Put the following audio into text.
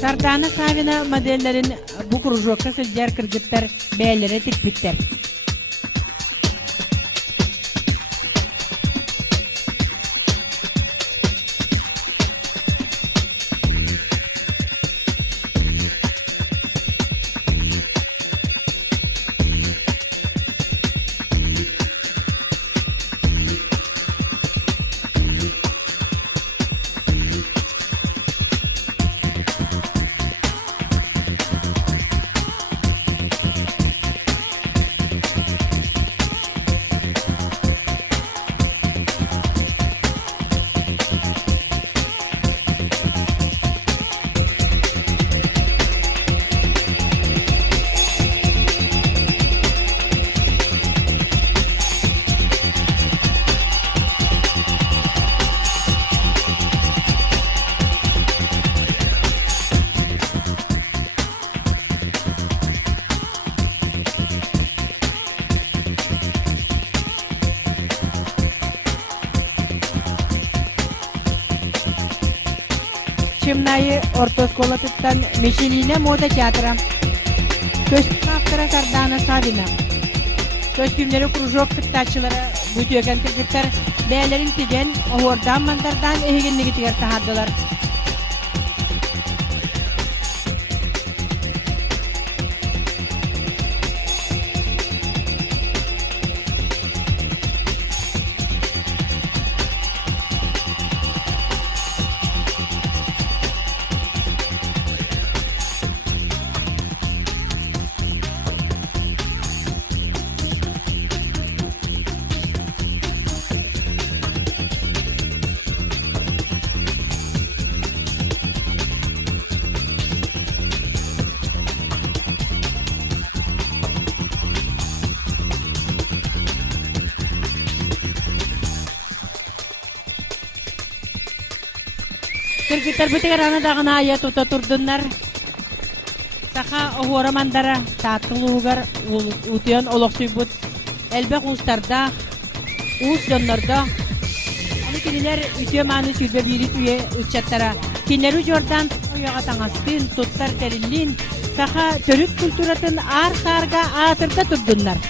Сардана Савина моделлерин бу кружокка сылдер кыргыттар бәлләре тикбиттер. Чимнайы ортосколатыттан Мишелине мода театра. Костюм автора Сардана Савина. Костюмлері кружок кыттачылары бүтөген кыргыттар бәлерин теген оордан мандардан эхегеннеги тигер тахардылар. Кыргыттар бүтегер анадагына ая тута турдуннар. Саха оғора мандара тааттылуугар утуян олоқсуйбут. Элбек устарда, уус жоннорда. Аны кинилер үтө мааны сүрбе бири түйе ычаттара. Кинеру жордан ояға таңастын, туттар териллин. Саха төрүт культуратын ар-сарга атырда турдуннар.